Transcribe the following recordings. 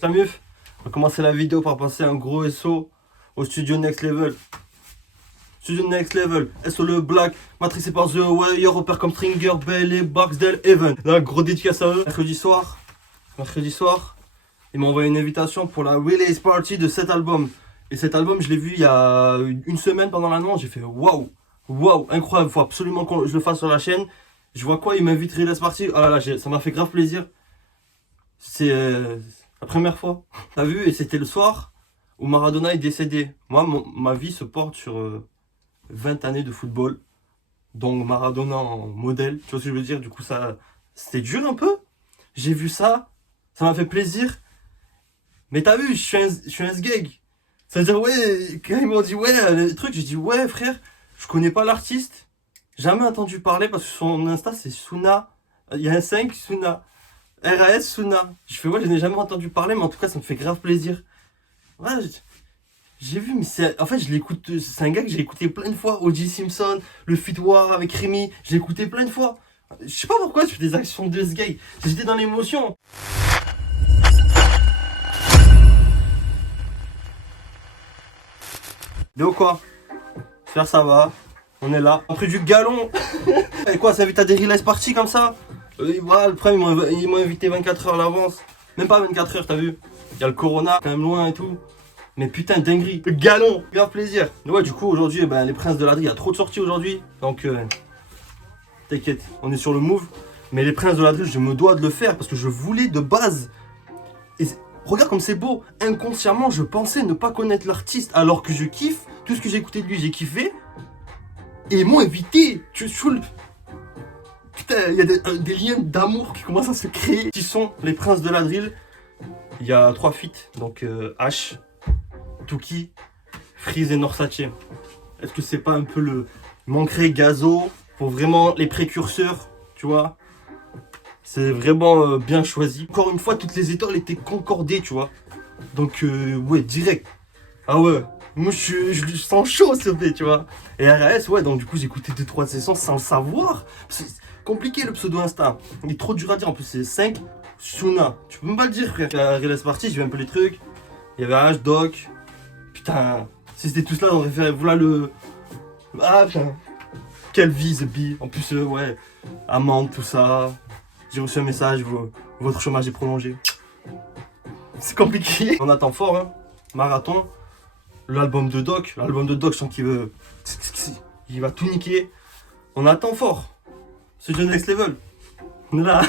Salut, on va commencer la vidéo par passer un gros SO au studio Next Level. Studio Next Level, SO le Black, matrixé par The Wire, repère comme Stringer, Bell et Barksdale, Even. Là, gros dédicace à eux. Mercredi soir, ils m'ont envoyé une invitation pour la release party de cet album. Et cet album, je l'ai vu il y a une semaine pendant l'annonce. J'ai fait waouh, incroyable, faut absolument que je le fasse sur la chaîne. Je vois quoi, ils m'invitent release party. Ah là là, ça m'a fait grave plaisir. C'est la première fois. T'as vu, et c'était le soir où Maradona est décédé. Moi, ma vie se porte sur 20 années de football, donc Maradona en modèle, tu vois ce que je veux dire. Du coup, ça, c'était dur un peu. J'ai vu ça, ça m'a fait plaisir. Mais t'as vu, je suis un sgeg. Ça veut dire, ouais, quand ils m'ont dit, ouais, le truc, j'ai dit, ouais, frère, je connais pas l'artiste. Jamais entendu parler parce que son Insta, c'est Suna. Il y a un 5, Suna. RAS, Suna. Je fais, ouais, je n'ai jamais entendu parler, mais en tout cas, ça me fait grave plaisir. Ouais, j'ai vu, mais en fait, je l'écoute. C'est un gars que j'ai écouté plein de fois. O.J. Simpson, le Fit War avec Rémi, j'ai écouté plein de fois. Je sais pas pourquoi je fais des actions de ce gars. J'étais dans l'émotion. Léo, quoi? J'espère ça va. On est là. On a pris du galon. Et quoi, ça invite à des release parties comme ça? Voilà, le premier, ils m'ont invité 24 heures à l'avance. Même pas 24 heures, t'as vu? Il y a le Corona, quand même loin et tout. Mais putain, dinguerie. Le galon, bien plaisir. Ouais, du coup, aujourd'hui, les Princes de la Drill, il y a trop de sorties aujourd'hui. Donc, t'inquiète, on est sur le move. Mais les Princes de la Drill, je me dois de le faire parce que je voulais de base. Et regarde comme c'est beau. Inconsciemment, je pensais ne pas connaître l'artiste alors que je kiffe. Tout ce que j'ai écouté de lui, j'ai kiffé. Et ils m'ont invité. Tu saoules. Putain, il y a des liens d'amour qui commencent à se créer. Qui sont les Princes de la Drill? Il y a 3 feats. Donc, H, Tuki, Freeze et Norsace. Est-ce que c'est pas un peu le manquerait Gazo pour vraiment les précurseurs, tu vois? C'est vraiment bien choisi. Encore une fois, toutes les étoiles étaient concordées, tu vois. Donc, ouais, direct. Ah ouais, moi je sens chaud, s'il te plaît, tu vois. Et RAS, ouais, donc du coup, j'ai écouté 2-3 sessions sans le savoir. C'est compliqué le pseudo Insta. Il est trop dur à dire. En plus, c'est 5 Suna. Tu peux même pas le dire, frère. La Release Party, j'ai vu un peu les trucs. Il y avait H, Doc. Putain, si c'était tout cela, on aurait fait. Voilà le. Ah putain. Quelle vie, The Bee. En plus, ouais, amende, tout ça. J'ai reçu un message, votre chômage est prolongé. C'est compliqué. On attend fort, hein. Marathon. L'album de Doc, je sens qu'il va tout niquer. On attend fort. C'est The Next Level. Là,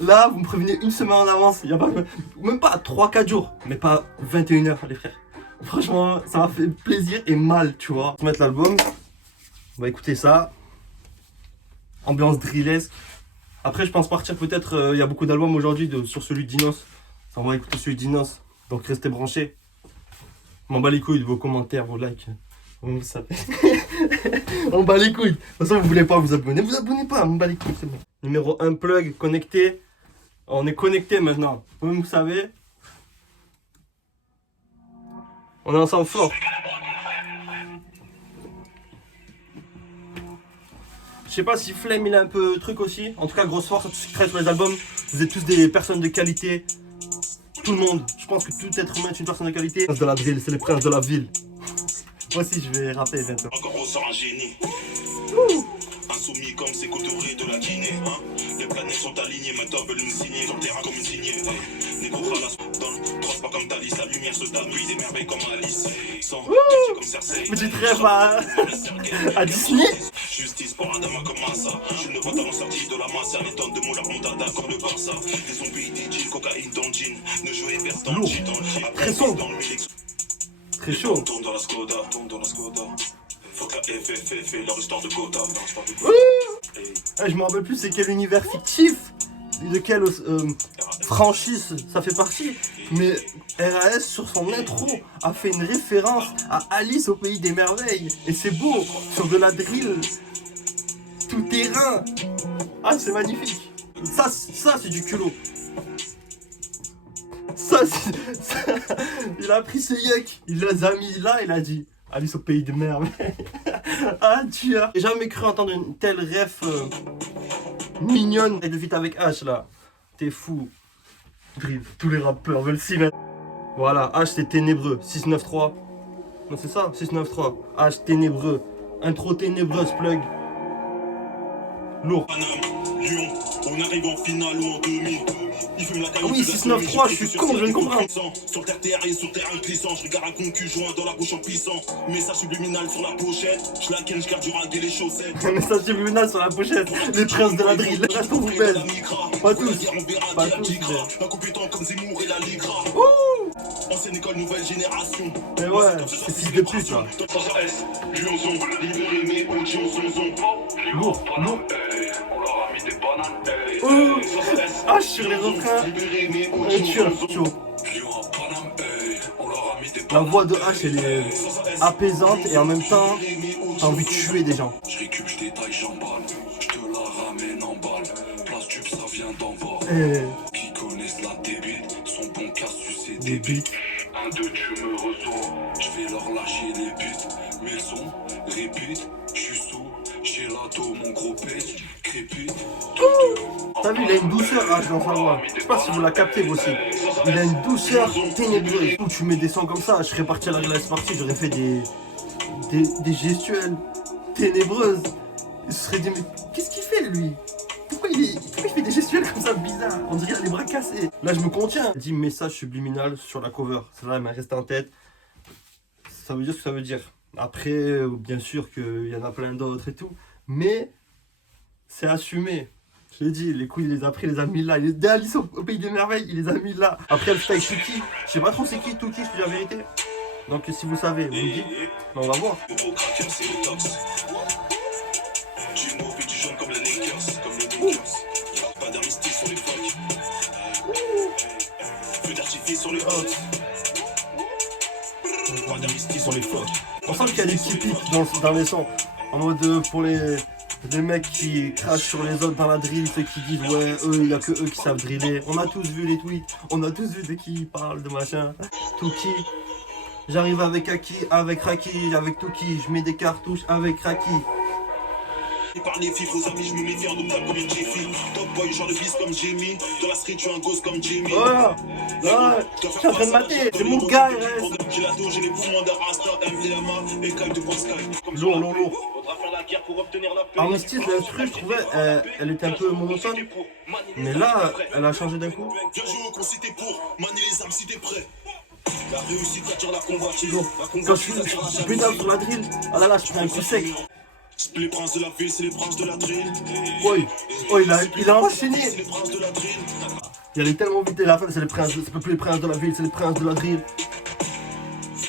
là, vous me prévenez une semaine en avance. Il y a pas, même pas 3-4 jours, mais pas 21 heures, les frères. Franchement, ça m'a fait plaisir et mal, tu vois. On va mettre l'album. On va écouter ça. Ambiance drillesque. Après, je pense partir peut-être. Il y a beaucoup d'albums aujourd'hui sur celui d'Inos. On va écouter celui d'Inos. Donc restez branchés. On bat les couilles de vos commentaires, vos likes. Vous savez. On bat les couilles. De toute façon, vous voulez pas vous abonner. Vous abonnez pas. On bat les couilles, c'est bon. Numéro 1 plug connecté. On est connecté maintenant. Vous savez. On est ensemble fort. Je sais pas si Flemme il a un peu truc aussi. En tout cas, grosse force à tous ceux qui travaillent sur les albums. Vous êtes tous des personnes de qualité. Tout le monde. Je pense que tout être humain est une personne de qualité. Prince de la Drill, c'est les princes de la ville. Moi aussi, je vais rapper bientôt. Encore on sort un génie. Insoumis comme ces coteries de la Guinée. Hein. Les planètes sont alignées, maintenant veulent nous signer sur le terrain comme une signée. Nico Khalas dans le cross pas comme Thalys. La lumière se t'amuse, des merveilles comme Alice. Sans comme Cersei. Mais tu rêves à Disney. Justice pour Adama comme Massa. Je ne vois talent sorti de la masse. Les tonnes de moulins montada comme le Barça. Des zombies, des jeans, cocaïne dans le jean. Ne jouez vert dans le jean. Très sombre. Très chaud. Tourne dans la Skoda, tourne dans la Skoda. Faut que la FFF leur histoire de quota. Je me rappelle plus c'est quel univers fictif, de quelle franchise ça fait partie. Mais RAS sur son intro a fait une référence à Alice au pays des merveilles. Et c'est beau, sur de la drill, tout terrain. Ah, c'est magnifique. Ça c'est du culot. Il a pris ce yuck, il les a mis là, il a dit Alice au pays des merveilles. Ah, tu as. J'ai jamais cru entendre une telle ref mignonne et de vite avec H là. T'es fou. Drill, tous les rappeurs veulent s'y mettre. Voilà, H c'est ténébreux, 693. Non, c'est ça, 693. H ténébreux. Intro ténébreuse, plug. Lourd. Lyon, on arrive en finale ou en demi. Il fume la Ah oui, 693, je suis con, je ne comprends. Sur le terre et sur terrain glissant, je regarde un concu joint dans la bouche en puissant. Message subliminal sur la pochette, je la ken, je garde du rag et les chaussettes. Un message subliminal sur la pochette, les princes de la drill, le reste on vous pèse. Pas tous, pas tous. Un compétent comme Zemmour et la Ligra. Ancienne école, nouvelle génération. Mais ouais, c'est fils de pute là. Lyonzon, libéré mes audios, zonzon. Lourd, lourd. On leur a mis des bananes. Oh, H sur les refrains. Chaud. La voix de H elle est apaisante et en même temps t'as envie de tuer des gens. Je récup, je détaille, j'emballe. Je te la ramène en balle. Place tube, ça vient d'en bas. Qui connaissent la débite, son bon cas sucer des bites. 1, 2, tu me reçois. Je vais leur lâcher les buts. Mais le son, répite, je suis sous. J'ai l'ado, mon gros pèse, crépite. T'as vu, il a une douceur H dans sa voix. Je sais pas si vous la captez vous aussi. Il a une douceur ténébreuse. Où tu mets des sons comme ça, je serais parti à la glace partie, j'aurais fait des gestuelles ténébreuses. Je serais dit, mais qu'est-ce qu'il fait lui? Pourquoi il fait des gestuelles comme ça bizarres? On dirait qu'il a les bras cassés. Là, je me contiens. Il dit message subliminal sur la cover. Celle-là, elle m'a resté en tête. Ça veut dire ce que ça veut dire. Après, bien sûr qu'il y en a plein d'autres et tout. Mais c'est assumé. Je l'ai dit, les couilles, il les a pris, il les a mis là. Il est dès Alice au pays des merveilles, il les a mis là. Après, le fait avec Tuki. Je sais pas trop c'est qui Tuki, je dis la vérité. Donc, si vous savez, vous me dites. Mais on va voir. Pas d'armistice sur les phoques. Feu d'artifice sur les hôtes. Pas d'armistice sur les phoques. On sent qu'il y a des petits pics dans les sons. En mode pour les mecs qui crachent sur les autres dans la drill, ceux qui disent ouais, eux, il n'y a que eux qui savent driller. On a tous vu les tweets, on a tous vu de qui ils parlent, de machin. Tuki. J'arrive avec Aki, avec Raki, avec Tuki. Je mets des cartouches avec Raki. Par les filles, aux amis, je me méfie en double comme une Jiffy. Top boy, genre de bis comme Jamie. Dans la street, tu es un gosse comme Jamie. Voilà, là, je suis en train de mater, c'est mon gars, J'ai la dos, j'ai les poumons d'Arasta, MVMA et Kyle de Pascal. Lourd, lourd, lourd. Faudra faire la guerre pour obtenir la paix. Armistice, l'instru, je trouvais, elle était un peu monotone. Mais là, elle a changé d'un coup. Viens jouer au concité pour manier les armes si t'es prêt. La réussite attire la convoitise. Quand je suis pédale sur la drill, ah là là, je prends un coup sec. C'est les princes de la ville, c'est les princes de la drill. Oui, oh, il a enchaîné. C'est les princes de la drill. Il allait tellement vite à la fin, c'est les princes, c'est plus les princes de la ville, c'est les princes de la drill.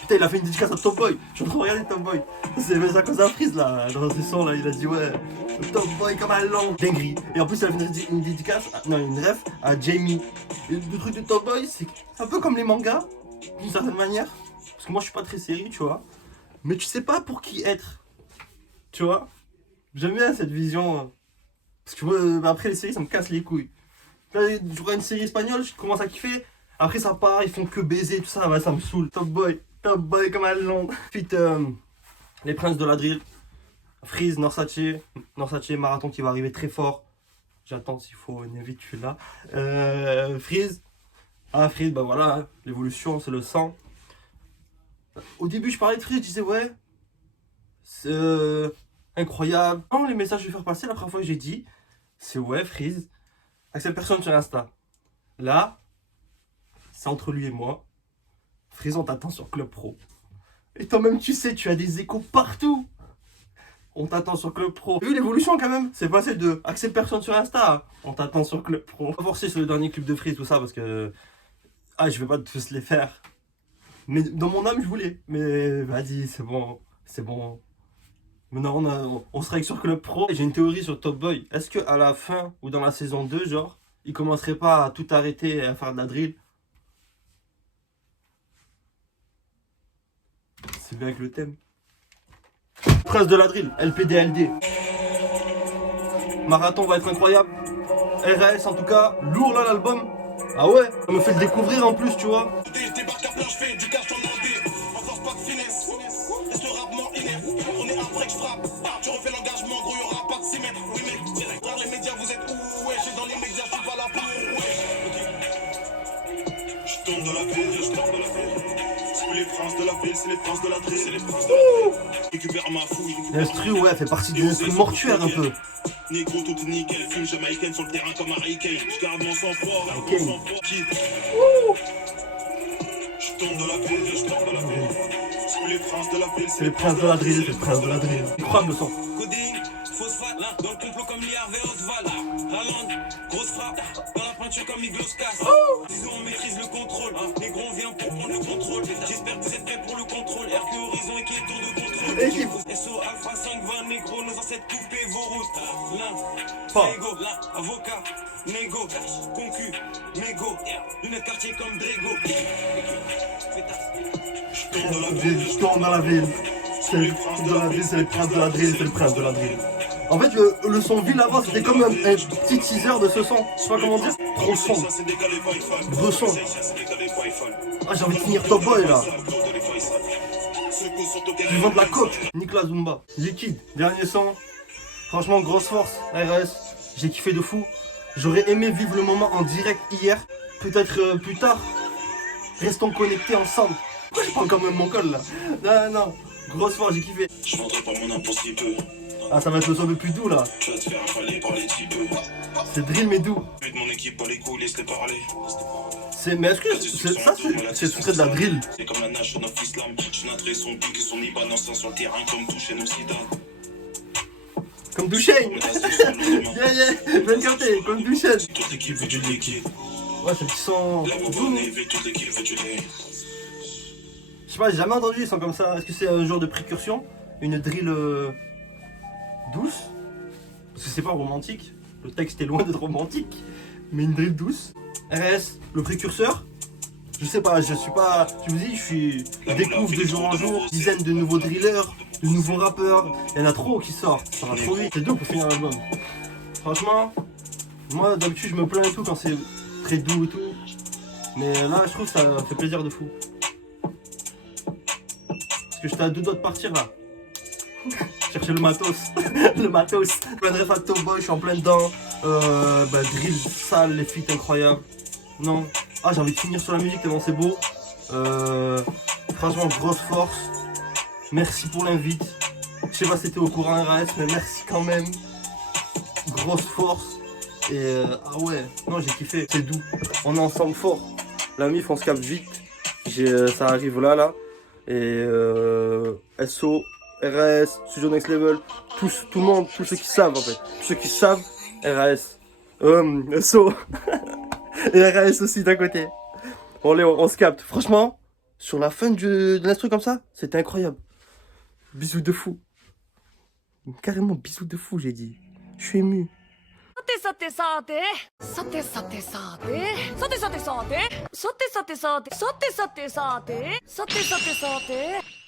Putain, il a fait une dédicace à Top Boy. Je suis en train de regarder Top Boy. C'est à cause d'un freeze là, dans ses sons là, il a dit ouais, Top Boy comme un long. Dinguerie. Et en plus, il a fait une dédicace, non, une ref à Jamie. Et le truc de Top Boy, c'est un peu comme les mangas, d'une certaine manière. Parce que moi, je suis pas très série, tu vois. Mais tu sais pas pour qui être. Tu vois, j'aime bien cette vision. Parce que après les séries, ça me casse les couilles. Là, je vois une série espagnole, je commence à kiffer. Après, ça part, ils font que baiser, tout ça, ça me saoule. Top Boy comme un long. Ensuite, les princes de la drill. Freeze, Norsace, Marathon qui va arriver très fort. J'attends s'il faut une invite, je suis là. Freeze. Ah, Freeze, bah voilà, hein, l'évolution, c'est le sang. Au début, je parlais de Freeze, je disais ouais. C'est incroyable. Non, les messages que je vais faire passer, la première fois que j'ai dit, c'est ouais, Freeze, accepte personne sur Insta. Là, c'est entre lui et moi. Freeze, on t'attend sur Club Pro. Et toi-même, tu sais, tu as des échos partout. On t'attend sur Club Pro. T'as vu l'évolution quand même? C'est passé de accepte personne sur Insta, on t'attend sur Club Pro. On va forcer sur le dernier clip de Freeze, tout ça, parce que je vais pas tous les faire. Mais dans mon âme, je voulais. Mais vas-y, c'est bon, c'est bon. Maintenant, on sera sur Club Pro. J'ai une théorie sur Top Boy. Est-ce qu'à la fin ou dans la saison 2, genre, il commencerait pas à tout arrêter et à faire de la drill? C'est bien avec le thème. Prince de la drill, LPDLD. Marathon va être incroyable. RS en tout cas, lourd là l'album. Ah ouais, ça me fait le découvrir en plus, tu vois. Débarque à planche, fais du cash en andé. En force pas de finesse. Reste rapidement inerte. On est après que je frappe. Tu refais l'engagement, gros, y'aura pas de cimette. Oui, mais direct. Dans les médias, vous êtes où? Ouais, j'ai dans les médias, je suis pas là pour. Ouais. les princes de la ville, c'est les princes de la drill, c'est les princes de la drill. Récupère ma fouille. L'instru, ouais, fait partie des instruments mortuaires un peu. Négro tout nickel, fume jamaïcaine sur le terrain comme Harry Kane. Je garde mon sang-froid, Harry Kane. Je tombe de la ville, je tombe de la ville. C'est les princes de la ville, C'est les princes de la drill, c'est les princes de la drill. Incroyable le son. Coding, phosphate, là, dans le complot comme l'IRV Osval. Hollande, grosse frappe, dans la peinture comme Iglos Cass. Disons, on maîtrise le contrôle. Négro, on vient pour prendre le contrôle. J'espère que vous êtes prêts pour le contrôle. RQ Horizon et qui est tour de contrôle. Équipe. SO Alpha 520, négro, nos ancêtres coupés vos routes. L'un, Pas. Ego, l'un, avocat, négo, concu, mégo. Lunettes quartier comme Drago. Je tombe de la ville, Je tourne dans la ville. C'est les princes de la ville, c'est les princes de la drill, c'est le prince de la drill. En fait, le son ville avant, c'était comme un petit teaser de ce son. Je sais pas comment dire. Trop son. ça c'est décalé by fall. Gros son. Ça c'est décalé by fall. Ah, j'ai envie de finir Top Boy là. Secours sur Tokyo. Je vends de la coke. Nicolas Zumba. Liquide. Dernier son. Franchement, grosse force. RS. J'ai kiffé de fou. J'aurais aimé vivre le moment en direct hier. Peut-être plus tard. Restons connectés ensemble. Pourquoi je prends quand même mon col là? Non, non. Grosse force, j'ai kiffé. Je vendrai pas mon impossible. Ah, ça va être le son le plus doux là. Tu vas te faire avaler par les types. C'est drill mais doux. Plus de mon équipe, pas les couilles, laisse-les parler. Mais est-ce que c'est de la drill? C'est comme la nation of Islam. Je n'adresse son pic et son Iban ancien sur le terrain comme touché nos sida. Comme Duchesne. Yeah, yeah. Bien capté. Comme Duchesne. Toute l'équipe veut du liquide. Ouais, c'est le petit son. La bonbonne veut toute l'équipe veut du lait. Je sais pas, j'ai jamais entendu des sons comme ça. Est-ce que c'est un genre de précursion? Une drill douce? Parce que c'est pas romantique. Le texte est loin d'être romantique. Mais une drill douce. RS, le précurseur? Je sais pas, je suis pas. Je vous dis, je découvre de jour en jour dizaines de nouveaux drillers, de nouveaux rappeurs. Il y en a trop qui sortent. Ça va trop vite. C'est doux pour finir l'album. Franchement, moi d'habitude je me plains et tout quand c'est très doux et tout. Mais là, je trouve que ça fait plaisir de fou. Parce que j'étais à deux doigts de partir là. Chercher le matos. Le matos. Plein de ref à Top Boy, je suis en plein dedans. Drill sale, les feats incroyables. Non. Ah, j'ai envie de finir sur la musique tellement c'est beau. Franchement, grosse force. Merci pour l'invite. Je sais pas si t'étais au courant RAS, mais merci quand même. Grosse force. Et ah ouais, non, j'ai kiffé. C'est doux. On est ensemble fort. La mif, on se capte vite. Ça arrive là. Et SO, RAS, Studio Next Level, tout le monde, tous ceux qui savent en fait. Tous ceux qui savent, RAS. SO. Et RAS aussi d'un côté. Bon, Léo, on se capte. Franchement, sur la fin de l'instru comme ça, c'était incroyable. Bisous de fou. Carrément, bisous de fou, j'ai dit. Je suis ému. さてさてさてさてさてさてさてさてさてさてさてさてさてさてさてさてさてさて